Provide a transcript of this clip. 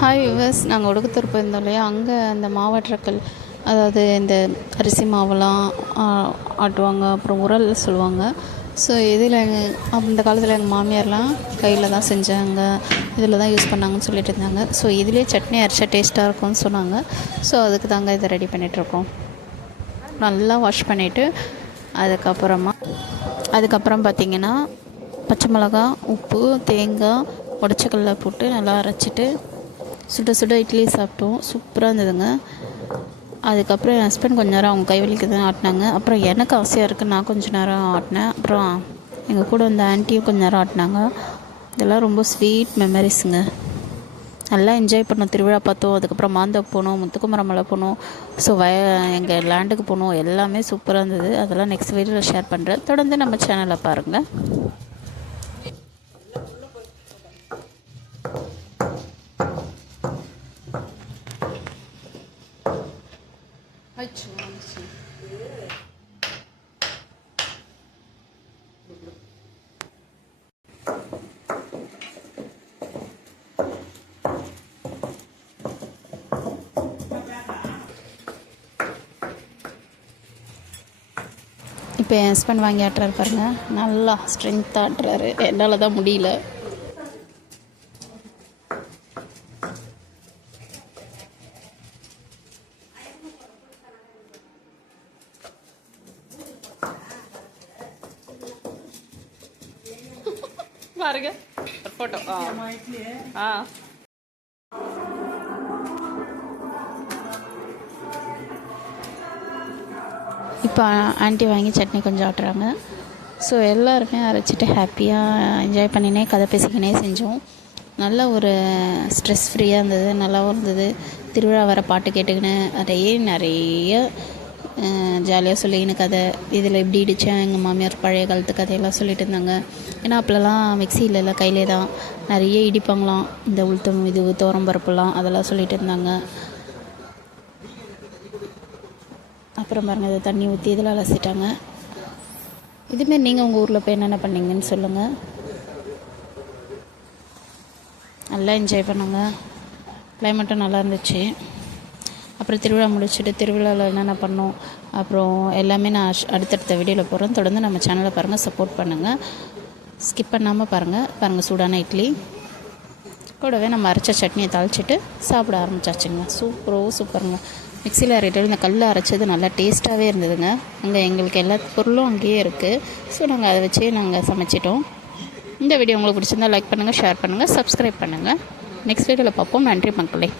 Hi viewers, நாங்கள் ஒடுக்குத்தூர் போயிருந்தோம் இல்லையா, அங்கே அந்த மாவாட்டுறக்கல், அதாவது இந்த அரிசி மாவெல்லாம் ஆட்டுவாங்க, அப்புறம் உரல் சொல்லுவாங்க. ஸோ இதில் அந்த காலத்தில் எங்கள் மாமியார்லாம் கையில் தான் செஞ்சாங்க, இதில் தான் யூஸ் பண்ணாங்கன்னு சொல்லிட்டு இருந்தாங்க. ஸோ இதிலே சட்னி அரைச்சா டேஸ்ட்டாக இருக்கும்னு சொன்னாங்க. ஸோ அதுக்கு தாங்க இதை ரெடி பண்ணிகிட்ருக்கோம். நல்லா வாஷ் பண்ணிவிட்டு அதுக்கப்புறம் பார்த்திங்கன்னா பச்சை மிளகா, உப்பு, தேங்காய், உடச்சக்கல்ல போட்டு நல்லா அரைச்சிட்டு சுட சுட இட்லி சாப்பிட்டோம். சூப்பராக இருந்ததுங்க. அதுக்கப்புறம் என் ஹஸ்பண்ட் கொஞ்ச நேரம் அவங்க கைவலிக்கு தான் ஆட்டினாங்க. அப்புறம் எனக்கு ஆசையாக இருக்குது, நான் கொஞ்சம் நேரம் ஆட்டினேன். அப்புறம் எங்கள் கூட வந்த ஆன்ட்டியும் கொஞ்சம் நேரம் ஆட்டினாங்க. இதெல்லாம் ரொம்ப ஸ்வீட் மெமரிஸுங்க. நல்லா என்ஜாய் பண்ணோம். திருவிழா பார்த்தோம், அதுக்கப்புறம் மாந்தோப்பு போனோம், முத்துக்குமரம் மலை போனோம். ஸோ எங்கள் லேண்டுக்கு போனோம். எல்லாமே சூப்பராக இருந்தது. அதெல்லாம் நெக்ஸ்ட் வீடியோவில் ஷேர் பண்ணுறேன். தொடர்ந்து நம்ம சேனலை பாருங்கள். இப்போ என் ஹஸ்பண்ட் வாங்கி ஆட்டுறாரு பாருங்க, நல்லா ஸ்ட்ரென்த்தாக ஆட்டுறாரு. என்னால் தான் முடியல. பாருங்க போட்டோ. இப்போ ஆண்டி வாங்கி சட்னி கொஞ்சம் ஆட்டுறாங்க. ஸோ எல்லாருமே அரைச்சிட்டு ஹாப்பியாக என்ஜாய் பண்ணினே கதை பேசிக்கினே செஞ்சோம். நல்ல ஒரு ஸ்ட்ரெஸ் ஃப்ரீயாக இருந்தது, நல்லாவும் இருந்தது. திருவிழா வர பாட்டு கேட்டுக்கின்னு நிறைய ஜாலியாக சொல்லிக்கின்னு கதை. இதில் எப்படி இடித்தேன் எங்கள் மாமியார் பழைய காலத்து கதையெல்லாம் சொல்லிட்டு இருந்தாங்க. ஏன்னா அப்போல்லாம் மிக்ஸி இல்லைல்ல, கையிலே தான் நிறைய இடிப்பாங்களாம். இந்த உளுத்தம் இது துவரம்பருப்புலாம் அதெல்லாம் சொல்லிட்டு இருந்தாங்க. அப்புறம் பாருங்கள், இதை தண்ணி ஊற்றி இதில் அலசிட்டாங்க. இதுமாரி நீங்கள் உங்கள் ஊரில் போய் என்னென்ன பண்ணீங்கன்னு சொல்லுங்கள். நல்லா என்ஜாய் பண்ணுங்க. கிளைமேட்டும் நல்லா இருந்துச்சு. அப்புறம் திருவிழா முடிச்சுட்டு திருவிழாவில் என்னென்ன பண்ணோம் அப்புறம் எல்லாமே நான் அடுத்தடுத்த வீடியோவில் போடுறேன். தொடர்ந்து நம்ம சேனலை பாருங்கள், சப்போர்ட் பண்ணுங்கள், ஸ்கிப் பண்ணாமல் பாருங்கள். சூடான இட்லி கூடவே நம்ம அரைச்ச சட்னியை தாளிச்சிட்டு சாப்பிட ஆரம்பிச்சாச்சுங்க. சூப்பருங்க. மிக்சியில் அரைக்கிட்டு இந்த கல் அரைச்சது நல்லா டேஸ்ட்டாகவே இருந்ததுங்க. அங்கே எங்களுக்கு எல்லா பொருளும் அங்கேயே இருக்குது. ஸோ நாங்கள் அதை வச்சே சமைச்சிட்டோம். இந்த வீடியோ உங்களுக்கு பிடிச்சிருந்தால் லைக் பண்ணுங்கள், ஷேர் பண்ணுங்கள், சப்ஸ்கிரைப் பண்ணுங்கள். நெக்ஸ்ட் வீடியோவில் பார்ப்போம். நன்றி மக்களே.